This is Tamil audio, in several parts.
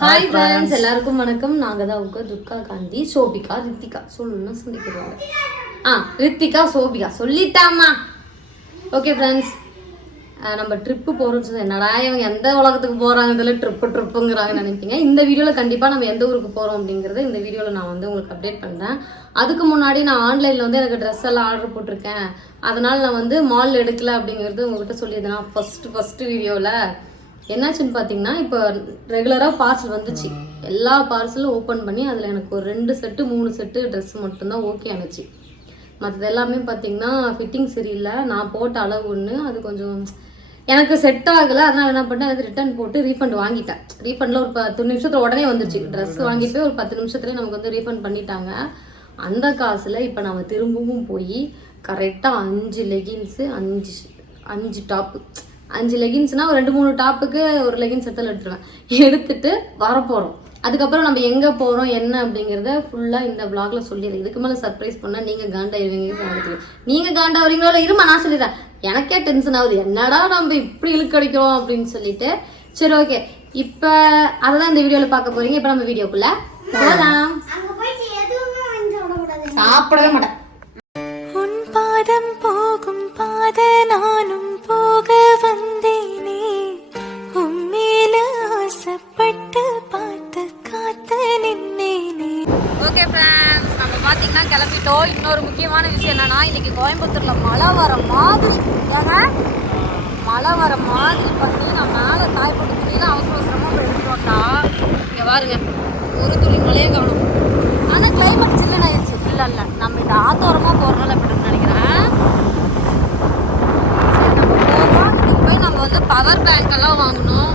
ஹாய் ஃப்ரெண்ட்ஸ் எல்லாருக்கும் வணக்கம். நாங்க தான் உங்க துர்கா காந்தி சோபிகா ரித்திகா. சொல்லணும்னா சொல்லிக்கிறாங்க ஆ ரித்திகா சோபிகா. சொல்லிட்டாமா ஓகே ஃப்ரெண்ட்ஸ் நம்ம ட்ரிப்பு போகிறோம்னு சொல்லி என்னடா இவங்க எந்த உலகத்துக்கு போகிறாங்க இதில் ட்ரிப்பு ட்ரிப்புங்கிறாங்க நினைப்பீங்க. இந்த வீடியோவில் கண்டிப்பாக நம்ம எந்த ஊருக்கு போகிறோம் அப்படிங்கிறத இந்த வீடியோவில் நான் வந்து உங்களுக்கு அப்டேட் பண்ணுறேன் அதுக்கு முன்னாடி நான் ஆன்லைனில் வந்து எனக்கு ட்ரெஸ் எல்லாம் ஆர்டர் போட்டிருக்கேன். அதனால் நான் வந்து மால் எடுக்கல அப்படிங்கிறது உங்ககிட்ட சொல்லியிருந்தேன். ஃபஸ்ட்டு ஃபஸ்ட்டு வீடியோவில் என்னாச்சுன்னு பார்த்தீங்கன்னா இப்போ ரெகுலராக பார்சல் வந்துச்சு. எல்லா பார்சலும் ஓப்பன் பண்ணி அதில் எனக்கு ஒரு ரெண்டு செட்டு மூணு செட்டு ட்ரெஸ் மட்டும்தான் ஓகே ஆனுச்சு. மற்றது எல்லாமே பார்த்தீங்கன்னா ஃபிட்டிங் சரியில்லை. நான் போட்ட அளவு ஒன்று அது கொஞ்சம் எனக்கு செட் ஆகலை. அதனால் என்ன பண்ணேன் அது ரிட்டர்ன் போட்டு ரீஃபண்ட் வாங்கிட்டேன். ரீஃபண்டில் ஒரு பத்து நிமிஷத்துல உடனே வந்துருச்சு ட்ரெஸ் வாங்கிட்டு ஒரு பத்து நிமிஷத்துலேயே நமக்கு வந்து ரீஃபண்ட் பண்ணிட்டாங்க. அந்த காசில் இப்போ நம்ம திரும்பவும் போய் கரெக்டாக அஞ்சு லெகின்ஸு அஞ்சு அஞ்சு டாப்பு அஞ்சு லெகின்ஸ்னா ஒரு ரெண்டு மூணு டாப்புக்கு ஒரு லெகின்ஸ் எடுத்தாலும் எடுத்துருவேன். எடுத்துட்டு வரப்போகிறோம் அதுக்கப்புறம் நம்ம எங்கே போகிறோம் என்ன அப்படிங்கிறத ஃபுல்லாக இந்த vlogல சொல்லிடுறேன் இதுக்கு மேலே சர்ப்ரைஸ் பண்ணால் நீங்கள் காண்டாயிருவீங்க. எனக்கு நீங்கள் காண்டாவீங்களோ இல்லை இருமா நான் சொல்லிடுறேன். எனக்கே டென்ஷன் ஆகுது. என்னடா நம்ம இப்படி இழுக்கடிக்கிறோம் அப்படின்னு சொல்லிட்டு. சரி ஓகே இப்போ அதை தான் இந்த வீடியோவில் பார்க்க போறீங்க. இப்போ நம்ம வீடியோக்குள்ள போகலாம் சாப்பிடவே மாட்டேன். உன் பாதம் போகும் பாத நானும் இன்னொரு முக்கியமான விஷயம் என்னன்னா இன்னைக்கு கோயம்புத்தூர்ல மழை வர மாதிரி ஏங்க மழை வர மாதிரி பண்ணி நான் மேலே காய் போட்டு அவசர அவசரமாக போய் எடுத்துட்டு இங்கே பாருங்க ஒரு துளி மழையே காணும். ஆனால் கிளைமேட் சில்லுன்னு ஆயிடுச்சு. இல்லை இல்லை நம்ம இந்த ஆத்தோரமாக போகிறனால அப்படின்னு நினைக்கிறேன். நம்ம போய் நம்ம வந்து பவர் பேங்க் எல்லாம் வாங்கணும்.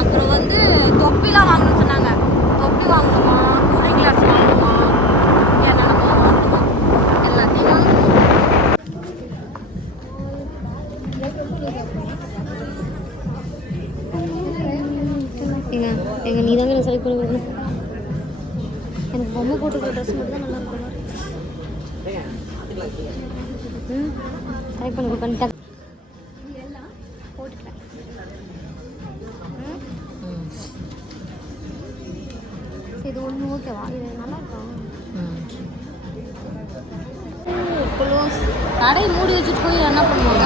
அப்புறம் வந்து தொப்பிலாம் வாங்கணும்னு சொன்னாங்க. தொப்பி வாங்கணுமா? எங்கள் எங்க நீ தாங்க எனக்கு செலக்ட் பண்ணி கொடுக்கணும். எனக்கு பொம்மை போட்டுக்கிற ட்ரெஸ் மட்டும் தான் நல்லா இருக்கும் ம் செலக்ட் பண்ணி கொடுப்பேன் போட்டுக்கிறேன் சரி, இது ஒன்று ஓகேவா இது நல்லா இருக்கா? க்ளோஸ் கடை மூடி வச்சுட்டு போய் என்ன பண்ணுவாங்க?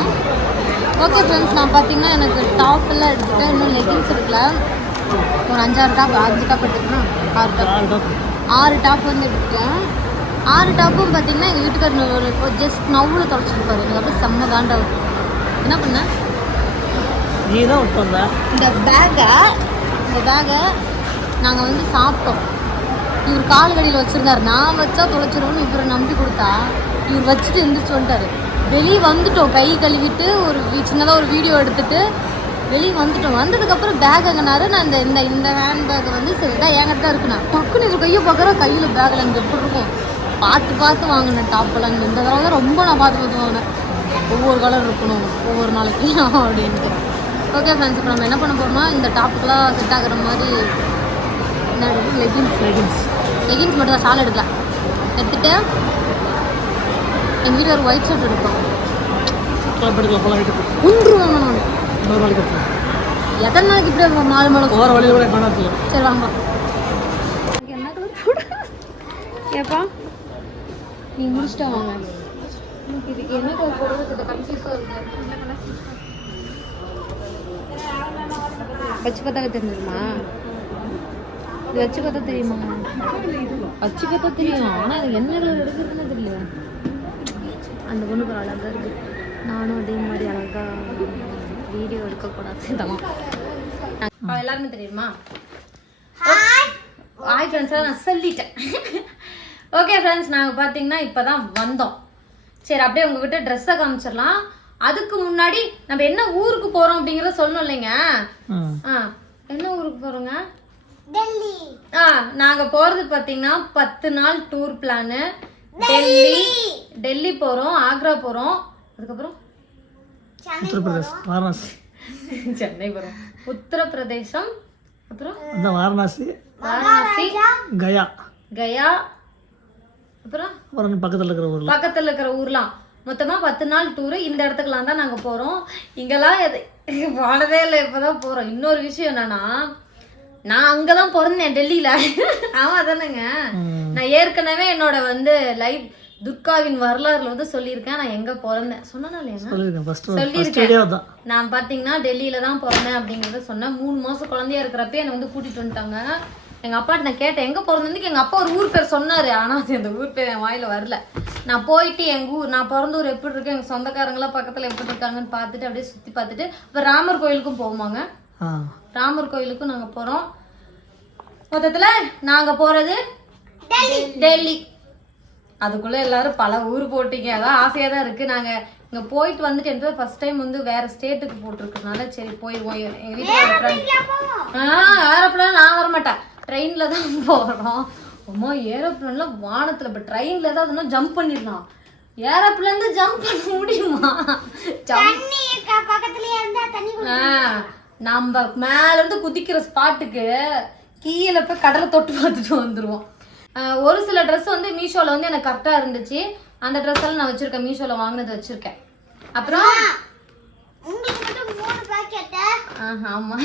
ஓகே ஃப்ரெண்ட்ஸ் நான் பார்த்தீங்கன்னா எனக்கு டாப் எல்லாம் எடுத்துட்டேன். இன்னும் லெகின்ஸ் எடுக்கல. ஒரு அஞ்சாறு டாப் அஞ்சு டாப் எடுத்துக்கணும். ஆறு டாப் ஆறு டாப் வந்து எடுத்துட்டேன் ஆறு டாப்பும் பார்த்தீங்கன்னா எங்கள் வீட்டுக்காரர் ஜஸ்ட் நவ்வில் தொலைச்சிருப்பாரு. எனக்கு அப்படியே செம்ம காண்டாகும் என்ன பண்ணேன் நீ தான் விட்டு வந்த? இந்த பேக்கை இந்த பேக்கை நாங்கள் வந்து சாப்பிட்டோம். இவர் கால் கடியில் வச்சுருந்தாரு. நான் வச்சா தொலைச்சிருவோம்னு இவரை நம்பி கொடுத்தா இவர் வச்சுட்டு எந்திரிச்சு வந்துட்டாரு. வெளியே வந்துட்டோம். கை கழுவிட்டு ஒரு சின்னதாக ஒரு வீடியோ எடுத்துட்டு வெளியே வந்துட்டோம். வந்ததுக்கப்புறம் பேக் எங்கனாரு நான் இந்த இந்த இந்த ஹேண்ட் பேக்கை வந்து சரி இதான் என்கிட்ட தான் இருக்குண்ணா டக்குன்னு இவர் கையை பார்க்குற கையில் பேக்கில் இங்கே எப்படி இருக்கும்? பார்த்து பார்த்து வாங்கினேன். டாப்பெல்லாம் இந்த தடவை தான் ரொம்ப நான் பார்த்து பார்த்து வாங்கினேன். ஒவ்வொரு கலர் இருக்கணும். ஒவ்வொரு நாளைக்கு அப்படின்ட்டு. ஓகே ஃப்ரெண்ட்ஸ் இப்போ நம்ம என்ன பண்ண போறோம்னா இந்த டாப்புக்கெலாம் செட் ஆகுற மாதிரி என்ன லெகின்ஸ் லெகின்ஸ் லெகின்ஸ் மட்டும் தான். ஷால் எடுக்கலாம் எடுத்துட்டு எங்கள் வீட்டில் ஒரு ஒயிட் ஷர்ட் எடுப்போம். ஒன்று வாங்கணும் இன்னொரு நாளைக்கு எடுத்துக்கலாம் எத்தனை நாளைக்கு இப்படி நாலு மலை போகிற வழியில் கூட காணாத்துல சரி வாங்க. என்ன கலர் போட ஏப்பா? நீ முடிச்சிட்டா வாங்க. இதுக்கு என்ன கலர் போடுறது? கன்ஃபியூஸாக இருக்கு வச்சு பார்த்தா தெரிஞ்சிருமா? இது வச்சு பார்த்தா தெரியுமா? வச்சு பார்த்தா தெரியும். ஆனால் எனக்கு என்ன கலர் எடுக்கிறதுன்னு தெரியல. அந்த பொண்ணு ஒரு அழகாக இருக்கு. நானும் அதே மாதிரி அழகா வீடியோ எடுக்கக்கூடாது தான் எல்லாருமே தெரியுமா? ஹாய் ஃப்ரெண்ட்ஸ் நான் சொல்லிட்டேன். ஓகே ஃப்ரெண்ட்ஸ் நாங்கள் பார்த்தீங்கன்னா இப்போ தான் வந்தோம். சரி அப்படியே உங்ககிட்ட ட்ரெஸ்ஸை காமிச்சிடலாம். அதுக்கு முன்னாடி நம்ம என்ன ஊருக்கு போகிறோம் அப்படிங்கிறத சொல்லணும் இல்லைங்க? ஆ என்ன ஊருக்கு போகிறோங்க ஆ நாங்கள் போகிறது பார்த்தீங்கன்னா பத்து நாள் டூர் பிளானு டெல்லி. டெல்லி போகிறோம் ஆக்ரா போகிறோம் அதுக்கப்புறம் உத்தரப்பிரதேஷ் வாரணாசி. சென்னை போகிறோம் உத்தரப்பிரதேசம் அப்புறம்? அந்த வாரணாசி. வாரணாசி. கயா. கயா அப்புறம்? அப்புறம் பக்கத்தில் இருக்கிற ஊரில். பக்கத்துல இருக்கிற ஊர்லாம். மொத்தமா பத்து நாள் டூரு இந்த இடத்துக்குலாம் தான் நாங்க போறோம். இங்கெல்லாம் எது போனதே இல்லை இப்பதான் போறோம். இன்னொரு விஷயம் என்னன்னா நான் அங்கதான் பிறந்தேன் டெல்லியில. ஆமா தானேங்க. நான் ஏற்கனவே என்னோட வந்து லைவ் துர்காவின் வரலாறுல வந்து சொல்லியிருக்கேன் நான் எங்க பிறந்தேன். சொன்னா இல்லையா சொல்லியிருக்கேன் ஃபர்ஸ்ட் ஃபர்ஸ்ட் சொல்லியிருக்கேன். வீடியோ தான். நான் பாத்தீங்கன்னா டெல்லியில தான் பிறந்தேன் அப்படிங்கறத சொன்னேன். மூணு மாசம் குழந்தையா இருக்கிறப்ப என்னை வந்து கூட்டிட்டு வந்துட்டாங்க. எங்க அப்பாட்ட நான் கேட்டேன் எங்க பிறந்ததுக்கு? எங்க அப்பா ஒரு ஊர் பேர் சொன்னாரு. ஆனா அது அந்த ஊர் பேர் என் வாயில வரல. நான் போயிட்டு எங்க ஊர் நான் பிறந்த ஊர் எப்படி இருக்கு எங்க சொந்தக்காரங்களாம் பக்கத்துல எப்படி இருக்காங்கன்னு பார்த்துட்டு அப்படியே சுத்தி பார்த்துட்டு இப்ப ராமர் கோயிலுக்கும் போவோமாங்க. ஆ. ராமர் கோயிலுக்கும் நாங்க போறோம். மொத்தத்துல நாங்க போறது டெல்லி. அதுக்குள்ள எல்லாரும் பல ஊர் போட்டீங்க. அதான் ஆசையா தான் இருக்கு. நாங்க இங்க போயிட்டு வந்துட்டு எனக்கு ஃபர்ஸ்ட் டைம் வந்து வேற ஸ்டேட்டுக்கு போட்டிருக்கனால சரி போய் போய் எங்க வீட்டுல ஆஹ் ஏரோப்ளேன் நான் வர மாட்டேன். ட்ரெயின்ல தான் போறோம். அம்மா ஏரோப்ளேன்ல வானத்துல இப்ப ட்ரெயின்ல ஏதாவதுன்னா ஜம்ப் பண்ணிடலாம். ஏரோப்ளேன் ஜம்ப் பண்ண முடியுமா? ஜம்ப் பக்கத்துலயே இருந்தா தண்ணி ஆ, நம்ம மேல இருந்து குதிக்கிற ஸ்பாட்டுக்கு கீழே போய் கடலை தொட்டு பார்த்துட்டு வந்துருவோம். ஆ, ஒரு சில ட்ரெஸ் வந்து மீஷோல வந்து எனக்கு கரெக்டா இருந்துச்சு. அந்த ட்ரெஸ் எல்லாம் நான் வச்சிருக்கேன். மீஷோல வாங்கினது வச்சிருக்கேன். அப்புறம் உங்களுக்கு மட்டும் மூணு பாக்கெட் ஆஹா, ஆமா.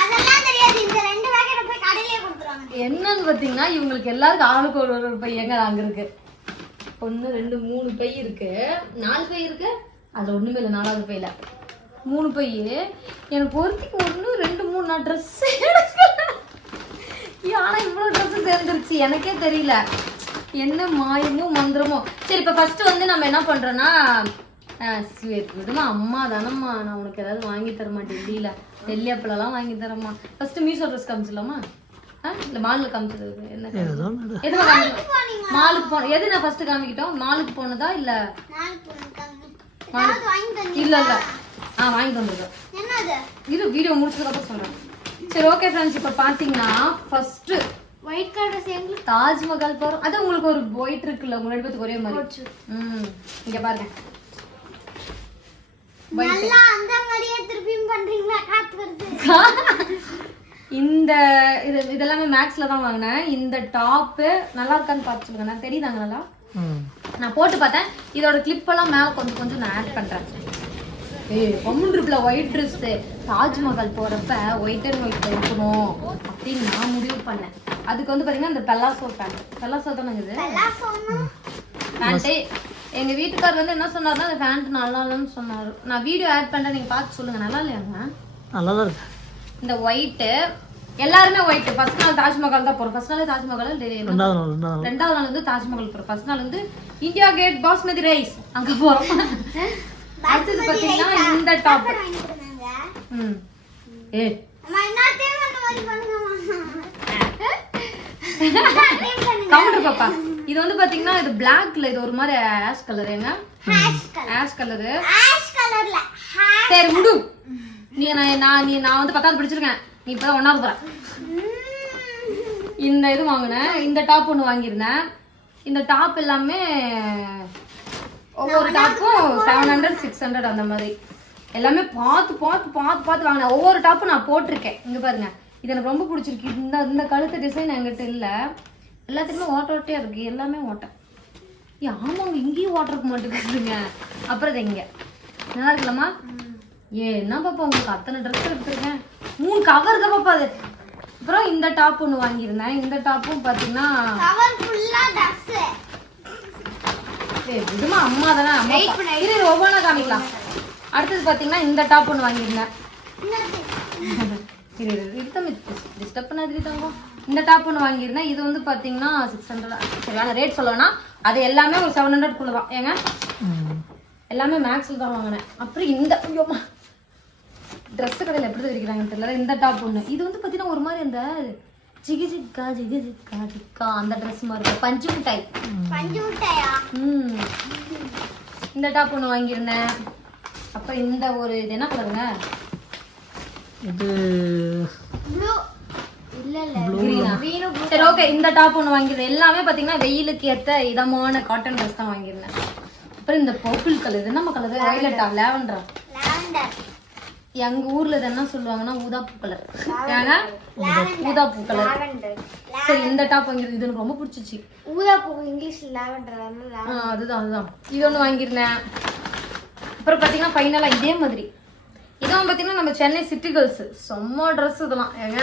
அதெல்லாம் தெரியாது. இந்த ரெண்டு பாக்கெட் போய் கடையிலே கொடுத்துருவாங்க. என்னன்னு பாத்தீங்கன்னா இவங்களுக்கு எல்லாருக்கும் ஆளுக்கு ஒரு ஒரு பையங்க அங்க இருக்கு. ஒண்ணு ரெண்டு மூணு பை இருக்கு. நாலு பை இருக்கு. அதுல ஒண்ணுமே இல்லை. நாலாவது பையில. மூணு பை. எனக்கு ஒருத்திக்கு ஒண்ணு ரெண்டு மூணு. நான் ட்ரெஸ் ஆனா இவ்வளவு ட்ரெஸ் சேர்ந்துருச்சு. எனக்கே தெரியல. என்ன மாயமோ மந்திரமோ. சரி இப்ப ஃபர்ஸ்ட் வந்து நம்ம என்ன பண்றோம்னா விடுமா அம்மா தானம்மா. நான் உனக்கு ஏதாவது வாங்கி தரமா டெல்லியில டெல்லி அப்பளம்லாம் வாங்கி தரமா ஃபர்ஸ்ட் மீஷோ ட்ரெஸ் காமிச்சிடலாமா? இல்ல மாலில் காமிச்சது என்ன மாலுக்கு போன எது நான் ஃபர்ஸ்ட் காமிக்கிட்டோம்? மாலுக்கு போனதா இல்ல? இல்ல இல்ல. ஆ வாங்கி வந்திருக்கோம் என்னது? இது வீடியோ முடிச்சதுக்கப்புறம் சொல்றேன். சரி ஓகே ஃப்ரெண்ட்ஸ் இப்போ பார்த்தீங்கன்னா ஃபர்ஸ்ட் ஒயிட் கலர் சேர்ந்து தாஜ்மஹால் போறோம். அது உங்களுக்கு ஒரு ஒயிட் இருக்குல்ல உங்க ரெண்டு பேத்துக்கு ஒரே மாதிரி. ம் இங்க பாருங்க. நல்லா அந்த மாதிரியே திருப்பியும் பண்றீங்களா? காத்து வருது. இந்த இது இதெல்லாமே மேக்ஸ்ல தான் வாங்கினேன். இந்த டாப்பு நல்லா இருக்கான்னு பார்த்து சொல்லுங்க. நான் தெரியுதாங்க நல்லா ம். நான் போட்டு பார்த்தேன். இதோட கிளிப் எல்லாம் மேல கொஞ்சம் கொஞ்சம் நான் ஆட் பண்றேன். இருக்குல்ல ஒயிட் ட்ரெஸ் தாஜ்மஹால் போறப்ப ஒயிட் அண்ட் ஒயிட் இருக்கணும் அப்படின்னு நான் முடிவு பண்ணேன். அதுக்கு வந்து பாத்தீங்கன்னா இந்த பெல்லாசோ பேண்ட் பெல்லாசோ தானே இது? பேண்ட்டே எங்க வீட்டுக்காரர் வந்து என்ன சொன்னாருன்னா அந்த பேண்ட் நல்லா இல்லைன்னு சொன்னாரு. நான் வீடியோ ஆட் பண்றேன் நீங்க பார்த்து சொல்லுங்க. நல்லா இல்லையாங்க? நல்லா தான் இருக்கு. இந்த ஒயிட்டு எல்லாருமே ஒயிட் ஃபர்ஸ்ட் நாள் தாஜ்மஹால் தான் போறோம். ஃபர்ஸ்ட் நாள் தாஜ்மஹால் ரெண்டாவது நாள் வந்து தாஜ்மஹால் போறோம். ஃபர்ஸ்ட் நாள் வந்து இந்தியா கேட் பாஸ்மதி ரைஸ் அங்க போறோம். அடுத்தது பாத்தீங்கன்னா இந்த டாப் ம். ஏ. கவுண்டர் பாப்பா. இது வந்து பாத்தீங்கன்னா இது பிளாக்ல இது ஒரு மாதிரி ஆஷ் கலர் ஏங்க? ஆஷ் கலரு ஆஷ் கலர்ல சரி விடு நீ நான் நான் நீ நான் வந்து பத்தாவது படிச்சிருக்கேன். நீ இப்பதான் ஒன்னாவது போற. இந்த இது வாங்கினேன். இந்த டாப் ஒன்று வாங்கியிருந்தேன். இந்த டாப் எல்லாமே ஒவ்வொரு டாப்பும் செவன் ஹண்ட்ரட் சிக்ஸ் ஹண்ட்ரட் அந்த மாதிரி. எல்லாமே பார்த்து பார்த்து பார்த்து பார்த்து வாங்கினேன். ஒவ்வொரு டாப்பும் நான் போட்டிருக்கேன். இங்க பாருங்க. இது எனக்கு ரொம்ப பிடிச்சிருக்கு. இந்த இந்த கழுத்து டிசைன் என்கிட்ட இல்லை. எல்லாத்துக்குமே ஓட்ட ஓட்டையா இருக்கு. எல்லாமே ஓட்டை ஏ ஆமாங்க இங்கேயும் ஓட்ட இருக்க மாட்டேங்குதுங்க. அப்புறம் இது இங்க நல்லா இருக்கலாமா ஏ என்ன பாப்பா உங்களுக்கு அத்தனை ட்ரெஸ் எடுத்துருக்கேன்? மூணு கவர் தான் பாப்பா அது. அப்புறம் இந்த டாப் ஒன்று வாங்கியிருந்தேன். இந்த டாப்பும் பார்த்தீங்கன்னா ஏய், விடுமா அம்மா தானே அம்மா இரு ஒவ்வொன்றா காமிக்கலாம். அடுத்தது பார்த்தீங்கன்னா இந்த டாப் ஒன்று வாங்கியிருந்தேன். இரு டிஸ்டர்ப் பண்ணாது தங்கம். இந்த டாப் ஒன்று வாங்கியிருந்தேன். இது வந்து பார்த்தீங்கன்னா சிக்ஸ் ஹண்ட்ரட் சரி வேணா ரேட் சொல்லணும்னா அது எல்லாமே ஒரு செவன் ஹண்ட்ரட் தான். ஏங்க? எல்லாமே மேக்ஸில் தான் வாங்கினேன். அப்புறம் இந்த ஐயோம்மா ட்ரெஸ் கடையில் எப்படி விற்கிறாங்கன்னு தெரியல. இந்த டாப் ஒன்று இது வந்து பார்த்தீங்கன்னா ஒரு மாதிரி அந்த ஜிகி ஜிக்கா ஜிகி ஜிக்கா. ஜிக்கா அந்த ட்ரெஸ் மாதிரி இருக்கு. பஞ்சு மிட்டாய். பஞ்சு முட்டையா? ம். இந்த டாப் ஒன்று வாங்கியிருந்தேன். அப்போ இந்த ஒரு இது என்ன கலருங்க இது ப்ளூ. இல்ல இல்ல. சரி ஓகே இந்த டாப் ஒன்று வாங்கியிருந்தேன். எல்லாமே பார்த்தீங்கன்னா வெயிலுக்கு ஏற்ற இதமான காட்டன் ட்ரெஸ் தான் வாங்கியிருந்தேன். அப்புறம் இந்த பர்பிள் கலர் இது நம்ம கலர் வயலட்டா லாவெண்டர் எங்க ஊர்ல என்ன சொல்லுவாங்கன்னா ஊதாப்பூ கலர் ஏங்க ஊதாப்பூ கலர் சரி இந்த டாப் வாங்கிருது இது எனக்கு ரொம்ப பிடிச்சிச்சு. ஊதா பூ இங்கிலீஷ்ல லாவெண்டர்? அதுதான் அதுதான். இது ஒன்று வாங்கியிருந்தேன். அப்புறம் பார்த்தீங்கன்னா ஃபைனலாக இதே மாதிரி. இதுவும் பார்த்தீங்கன்னா நம்ம சென்னை சிட்டி கேர்ள்ஸ் செம்ம ட்ரெஸ் இதெல்லாம். ஏங்க?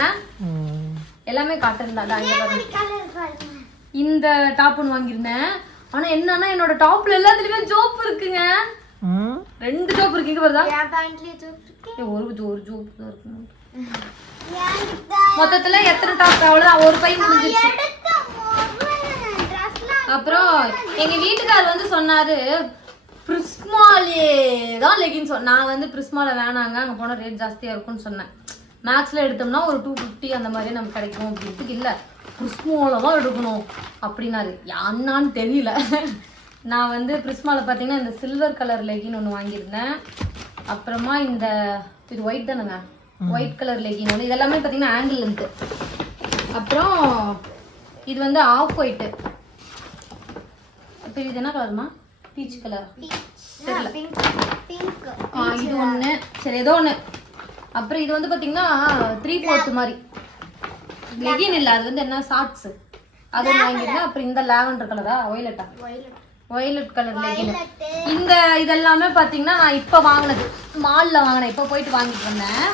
எல்லாமே காட்டன் தான். இந்த டாப் ஒன்று வாங்கியிருந்தேன். ஆனா என்னன்னா என்னோட டாப்ல எல்லாத்துலயுமே ஜோப் இருக்குங்க. ரெண்டு ஜோப் இருக்கு. இங்க வருதா ஒரு ஒரு ஜோப் தான் இருக்கு. மொத்தத்துல எத்தனை டாப் அவ்வளவுதான் ஒரு பை முடிஞ்சிருச்சு. ட்ரெஸ்லாம் அப்புறம் எங்க வீட்டுக்காரர் வந்து சொன்னாரு பிரிஸ்மாலே தான் லெகின்ஸ் நான் வந்து பிரிஸ்மால வேணாங்க அங்க போனா ரேட் ஜாஸ்தியா இருக்கும்னு சொன்னேன். மேக்ஸ்ல எடுத்தோம்னா ஒரு டூ ஃபிஃப்டி அந்த மாதிரி நமக்கு கிடைக்கும். அப்படின்ட்டு இல்ல பிரிஸ்மால தான் எடுக்கணும். அப்படின்னாரு. அண்ணான்னு தெரியல. நான் வந்து பிரிஸ்மால பாத்தீங்கன்னா இந்த சில்வர் கலர் லெகின் ஒன்று வாங்கியிருந்தேன். அப்புறமா இந்த இது ஒயிட் தானேங்க ஒயிட் கலர் லெகின் ஒன்று இதெல்லாமே பார்த்தீங்கன்னா ஆங்கிள் இருந்து அப்புறம் இது வந்து ஆஃப் ஒயிட்டு இப்போ இது என்ன கலர்மா பீச் கலர் இது ஒன்று சரி ஏதோ ஒன்று அப்புறம் இது வந்து பார்த்தீங்கன்னா த்ரீ ஃபோர்த் மாதிரி. லெகின் இல்லை அது வந்து என்ன ஷார்ட்ஸ் அது ஒன்று வாங்கியிருந்தேன். அப்புறம் இந்த லாவெண்டர் கலரா ஒய்லட்டா ஒய்லட் கலர் லெகின் இந்த இதெல்லாமே பார்த்தீங்கன்னா நான் இப்போ வாங்கினது. மாலில் வாங்கினேன். இப்போ போயிட்டு வாங்கிட்டு வந்தேன்.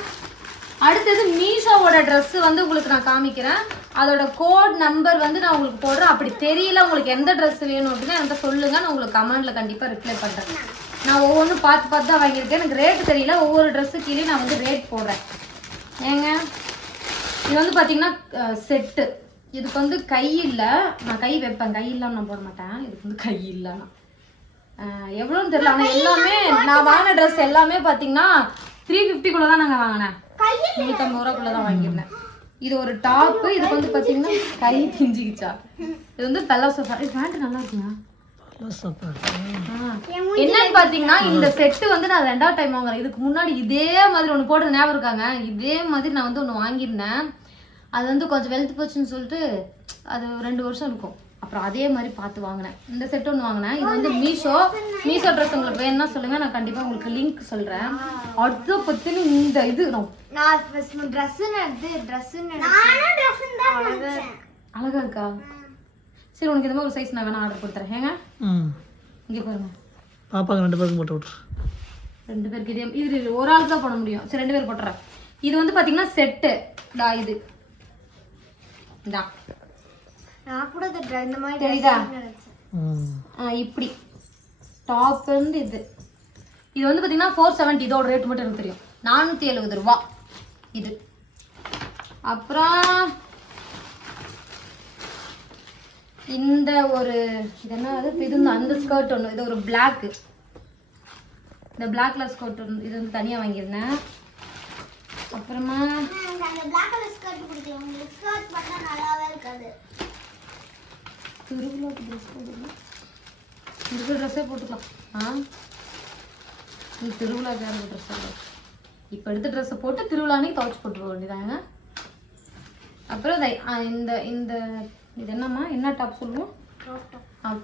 அடுத்தது மீஷோவோட Dress வந்து உங்களுக்கு நான் காமிக்கிறேன். அதோட கோட் நம்பர் வந்து நான் உங்களுக்கு போடுறேன். அப்படி தெரியல உங்களுக்கு எந்த Dress வேணும் அப்படின்னா என்கிட்ட சொல்லுங்க. நான் உங்களுக்கு கமெண்ட்ல கண்டிப்பாக ரிப்ளை பண்ணுறேன் நான் ஒவ்வொன்றும் பார்த்து பார்த்து தான் வாங்கியிருக்கேன். எனக்கு ரேட் தெரியல. ஒவ்வொரு ட்ரெஸ்ஸு கீழே நான் வந்து ரேட் போடுறேன். ஏங்க? இது வந்து பார்த்தீங்கன்னா செட்டு இதுக்கு வந்து கை இல்லை. நான் கை வைப்பேன். கை இல்லாமல் நான் போட மாட்டேன். இதுக்கு வந்து கை இல்லைன்னா எவ்வளோன்னு தெரியல. ஆனால் எல்லாமே நான் வாங்கின ட்ரெஸ் எல்லாமே பார்த்தீங்கன்னா த்ரீ ஃபிஃப்டிக்குள்ளே தான் நாங்கள் வாங்கினேன். நூற்றம்பது ரூபாக்குள்ளே தான் வாங்கியிருந்தேன். இது ஒரு டாப்பு இதுக்கு வந்து பார்த்தீங்கன்னா கை பிஞ்சிக்கிச்சா. இது வந்து பெல்லாசோ இது பேண்ட் நல்லா இருக்குங்க. என்னன்னு பாத்தீங்கன்னா இந்த செட்டு வந்து நான் ரெண்டாவது டைம் வாங்குறேன். இதுக்கு முன்னாடி இதே மாதிரி ஒன்று போடுறது ஞாபகம் இருக்காங்க. இதே மாதிரி நான் வந்து ஒன்று வாங்கியிருந்தேன். அது வந்து கொஞ்சம் வெளுத்து போச்சுன்னு சொல்லிட்டு அது ரெண்டு வருஷம் இருக்கும். அப்புறம் அதே மாதிரி பார்த்து வாங்கினேன். இந்த செட் ஒன்று வாங்கினேன். இது வந்து மீஷோ. மீஷோ ட்ரெஸ் உங்களுக்கு வேணும்னா சொல்லுங்க. நான் கண்டிப்பா உங்களுக்கு லிங்க் சொல்றேன். அடுத்த பத்தின இந்த இது அழகா இருக்கா? சரி உனக்கு இந்த மாதிரி ஒரு சைஸ் நான் வேணா ஆர்டர் கொடுத்துறேன். ஏங்க? ம். இங்கே பாருங்க. பாப்பாங்க ரெண்டு பேருக்கு போட்டு விட்ரு ரெண்டு பேருக்கு இதே இது ஒரு ஆளுக்கு தான் போட முடியும். சரி ரெண்டு பேர் போட்டுறேன். இது வந்து பாத்தீங்கன்னா செட்டு டா இது. இந்தா. நான் கூட இந்த மாதிரி தெரியுதா? இப்படி. டாப் இருந்து இது. இது வந்து பாத்தீங்கன்னா ஃபோர் செவன்ட்டி இதோட ரேட் மட்டும் எனக்கு தெரியும். நானூற்றி எழுபது ரூபா. இது. அப்புறம் இந்த ஒரு இது என்ன இது வந்து அந்த ஸ்கர்ட் ஒன்று இது ஒரு பிளாக்கு இந்த பிளாக் கலர் ஸ்கர்ட் ஒன்று இது வந்து தனியாக வாங்கியிருந்தேன். அப்புறமா அந்த உங்களுக்கு நல்லாவே இருக்காது திருவிழாக்கு ட்ரெஸ் போடுங்க இருக்கிற ட்ரெஸ்ஸே போட்டுக்கலாம். ஆ? நீ திருவிழாக்கு யாருக்கு ட்ரெஸ் இப்போ எடுத்த ட்ரெஸ்ஸை போட்டு திருவிழா அன்னைக்கு துவைச்சு போட்டுருக்க வேண்டியதாங்க அப்புறம் இந்த- இந்த இது என்னம்மா? என்ன டாப் சொல்லுவோம்?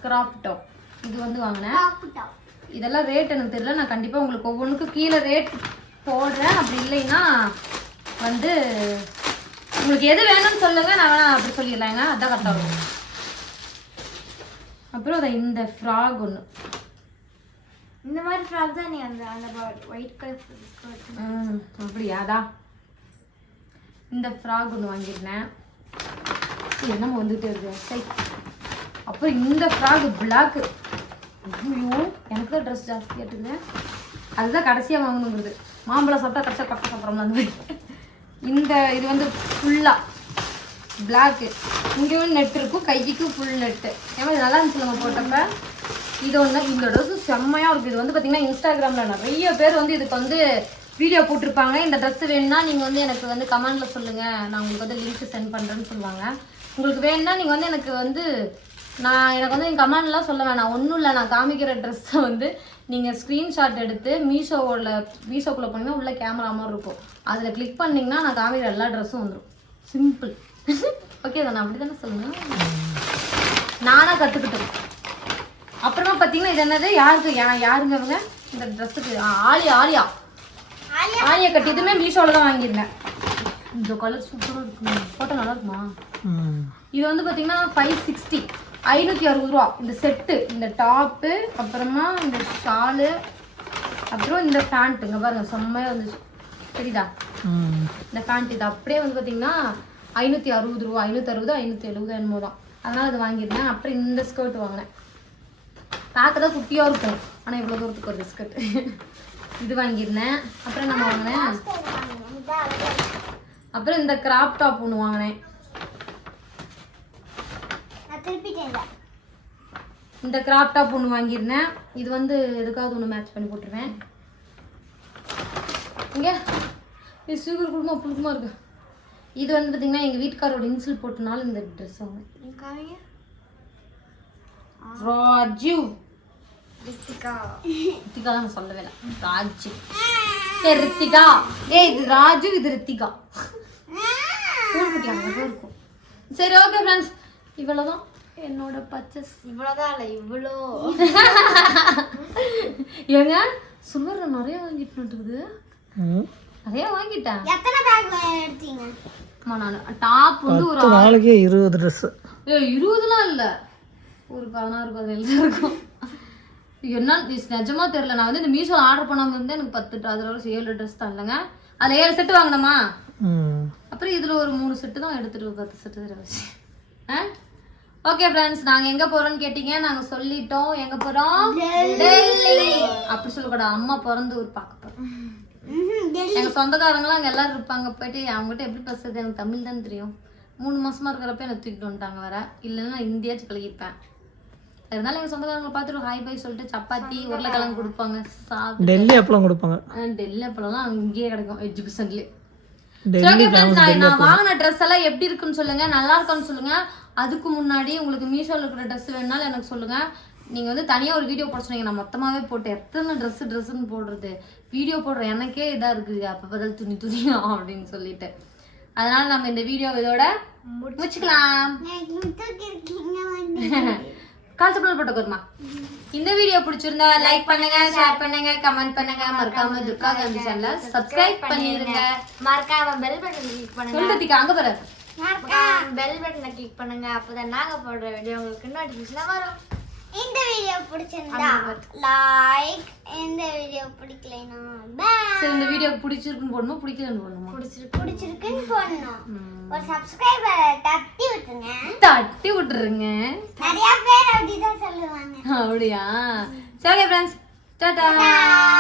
கிராப் டாப் இது வந்து வாங்கினேன். இதெல்லாம் ரேட் எனக்கு தெரியல. நான் கண்டிப்பாக உங்களுக்கு ஒவ்வொன்றுக்கும் கீழே ரேட் போடுறேன். அப்படி இல்லைன்னா வந்து உங்களுக்கு எது வேணும்னு சொல்லுங்க நான் வேணா அப்படி சொல்லிடலாங்க அதான் கரெக்டாக இருக்கும். அப்புறம் அதை இந்த ஃப்ராக் ஒன்று இந்த மாதிரி ஃப்ராக் தான் நீ அந்த அந்த ஒயிட் கலர் அப்படியா? அதா. இந்த ஃப்ராக் ஒன்று வாங்கியிருந்தேன். என்னமோ வந்துகிட்டே இருக்கு. சை அப்புறம் இந்த ஃப்ராக் பிளாக்கு ஐயோ எனக்கு தான் ட்ரெஸ் ஜாஸ்தி கேட்டுங்க அதுதான் கடைசியாக வாங்கணுங்கிறது. மாம்பழம் சாப்பிட்டா கடைசியாக கட்ட சாப்பிட்றோம்ல அந்த மாதிரி. இந்த இது வந்து ஃபுல்லாக பிளாக்கு இங்கேயும் நெட் இருக்கும் கைக்கு ஃபுல் நெட்டு ஏன்னா நல்லா இருந்துச்சு நம்ம போட்டப்ப. இது ஒன்று இந்த ட்ரெஸ்ஸு செம்மையாக இருக்குது இது வந்து பார்த்திங்கன்னா இன்ஸ்டாகிராமில் நிறைய பேர் வந்து இதுக்கு வந்து வீடியோ போட்டிருப்பாங்க. இந்த ட்ரெஸ் வேணும்னா நீங்கள் வந்து எனக்கு வந்து கமெண்டில் சொல்லுங்கள் நான் உங்களுக்கு வந்து லிங்க் சென்ட் பண்ணுறேன்னு சொல்லுவாங்க. உங்களுக்கு வேணும்னா நீங்கள் வந்து எனக்கு வந்து நான் எனக்கு வந்து நீங்கள் கமெண்ட்லாம் சொல்ல வேணாம். ஒன்றும் இல்லை நான் காமிக்கிற ட்ரெஸ்ஸை வந்து நீங்கள் ஸ்க்ரீன்ஷாட் எடுத்து மீஷோவில் மீஷோக்குள்ளே போனீங்கன்னா உள்ள கேமரா மாதிரி இருக்கும். அதில் கிளிக் பண்ணிங்கன்னா நான் காமிக்கிற எல்லா ட்ரெஸ்ஸும் வந்துடும் சிம்பிள் ஓகே தானே? அப்படி தானே சொல்லுங்கள் நானாக கற்றுக்கிட்டேன் அப்புறமா பார்த்தீங்கன்னா இது என்னது? யாருக்கு? யாருங்க அவங்க இந்த ட்ரெஸ்ஸுக்கு ஆலியா. ஆலியா. ஆலியா கட்டி இதுவுமே மீஷோவில் தான் வாங்கியிருந்தேன். இந்த கலர் சூப்பராக இருக்குங்க ஃபோட்டோ நல்லா இருக்குமா? ம். இது வந்து பார்த்தீங்கன்னா ஃபைவ் சிக்ஸ்டி ஐநூற்றி அறுபது ரூபா. இந்த செட்டு இந்த டாப்பு அப்புறமா இந்த ஷாலு அப்புறம் இந்த பேண்ட் இங்கே பாருங்க செம்மையாக இருந்துச்சு. தெரியுதா? இந்த பேண்ட் இது அப்படியே வந்து பார்த்தீங்கன்னா ஐநூற்றி அறுபது ரூபா ஐநூற்றி அறுபது ஐநூற்றி எழுபது என்னமோ தான் அதனால் அது வாங்கியிருந்தேன். அப்புறம் இந்த ஸ்கர்ட் வாங்கினேன். பார்க்க தான் குட்டியாக இருக்கும். ஆனால் இவ்வளோ தூரத்துக்கு ஒரு ஸ்கர்ட் இது வாங்கியிருந்தேன். அப்புறம் என்ன வாங்கினேன்? அப்புறம் இந்த கிராப் டாப் ஒன்று வாங்கினேன் நான் திருப்பிட்டேன் இந்த கிராப் டாப் ஒன்று வாங்கியிருந்தேன். இது வந்து எதுக்காவது ஒன்று மேட்ச் பண்ணி போட்டுருவேன். இங்கே. இது சூகர் குடும்பம் புழுக்கமாக இருக்கு. இது வந்து பார்த்தீங்கன்னா எங்கள் வீட்டுக்காரோட இன்சில் போட்டனால இந்த ட்ரெஸ் வாங்கினேன் காமிங்க ராஜு. ரித்திகா. ரித்திகா தான் சொல்லவே இல்லை ராஜு. சரி ரித்திகா. ஏய் இது ராஜு இது ரித்திகா. இருக்கும். சரி ஓகே ஃப்ரெண்ட்ஸ் இவ்வளோதான் என்னோட பர்ச்சேஸ் இவ்வளோதான் இல்லை இவ்வளோ. ஏங்க சுமர் நிறைய வாங்கிட்டு இருக்குது ம். நிறைய வாங்கிட்டேன். எத்தனை பேக் எடுத்தீங்க? அம்மா நான் டாப் வந்து ஒரு நாளைக்கே இருபது ட்ரெஸ்ஸு ஏ இருபதுலாம் இல்லை. ஒரு பதினாறு பதினேழு தான் இருக்கும். என்ன நிஜமா தெரியல. நான் வந்து இந்த மீஷோவில் ஆர்டர் பண்ணாமல் இருந்து எனக்கு பத்து அதில் ஒரு ஏழு ட்ரெஸ் தான் இல்லைங்க. அதில் ஏழு செட்டு வாங்கினோமா? ம். அப்புறம் இதில் ஒரு மூணு செட்டு தான் எடுத்துட்டு பத்து செட்டு ஆ? ஓகே ஃப்ரெண்ட்ஸ் நாங்கள் எங்கே போகிறோம்னு கேட்டிங்க நாங்கள் சொல்லிட்டோம். எங்கே போகிறோம் டெல்லி. அப்படி சொல்லக்கூடாது. அம்மா பிறந்த ஊர் பார்க்க போகிறோம் எங்க சொந்தக்காரங்களாம் அங்க எல்லாரும் இருப்பாங்க. போயிட்டு அவங்ககிட்ட எப்படி பேசுறது? எனக்கு தமிழ் தான் தெரியும். மூணு மாசமா இருக்கிறப்ப எனக்கு தூக்கிட்டு வந்துட்டாங்க வேற. இல்லைன்னா நான் இந்தியாச்சும் பழகிருப்பேன் அதனால எங்க சொந்தக்காரங்களை பார்த்துட்டு ஹாய் பை சொல்லிட்டு சப்பாத்தி உருளைக்கிழங்கு கொடுப்பாங்க. டெல்லி அப்பளம் கொடுப்பாங்க. டெல்லி அப்பளம்லாம் அங்கேயே கிடைக்கும் எஜுகேஷன்லேயே டெல்லி ஓகே ஃப்ரெண்ட்ஸ் நான் நான் வாங்கின ட்ரெஸ் எல்லாம் எப்படி இருக்குன்னு சொல்லுங்க நல்லா இருக்கான்னு சொல்லுங்க. அதுக்கு முன்னாடி உங்களுக்கு மீஷோல இருக்கிற ட்ரெஸ் வேணாலும் எனக்கு சொல்லுங்க. நீங்க வந்து தனியா ஒரு வீடியோ போட சொன்னீங்க. நான் மொத்தமாவே போட்டு எத்தனை ட்ரெஸ் ட்ரெஸ்ன்னு போடுறது? வீடியோ போடுற எனக்கே இதா இருக்குது. அப்ப பதில் துணி துணி அப்படின்னு சொல்லிட்டு. அதனால நம்ம இந்த வீடியோ இதோட முடிச்சுக்கலாம். கால்சப்பல் போட்டுக்கோமா இந்த வீடியோ பிடிச்சிருந்தா லைக் பண்ணுங்க ஷேர் பண்ணுங்க கமெண்ட் பண்ணுங்க. மறக்காம துர்கா காந்தி சேனலை சப்ஸ்கிரைப் பண்ணிருங்க. மறக்காம பெல் பட்டன் கிளிக் பண்ணுங்க. சொல்றதுக்கு அங்க பாரு. பெல் பட்டனை கிளிக் பண்ணுங்க. அப்பதான் நாங்க போடுற வீடியோ உங்களுக்கு நோட்டிஃபிகேஷன் வரும். இந்த வீடியோ பிடிச்சிருந்தா லைக் இந்த வீடியோ பிடிக்கலைனா சரி இந்த வீடியோ பிடிச்சிருக்குன்னு போடணுமா? பிடிக்கலன்னு போடணுமா? பிடிச்சிருக்கு பிடிச்சிருக்குன்னு போடணும். ஒரு சப்ஸ்கிரைபர் தட்டி விட்டுருங்க. தட்டி விட்டுருங்க. நிறைய பேர் அப்படிதான் சொல்லுவாங்க. அப்படியா? சரி ஃப்ரெண்ட்ஸ் டாடா.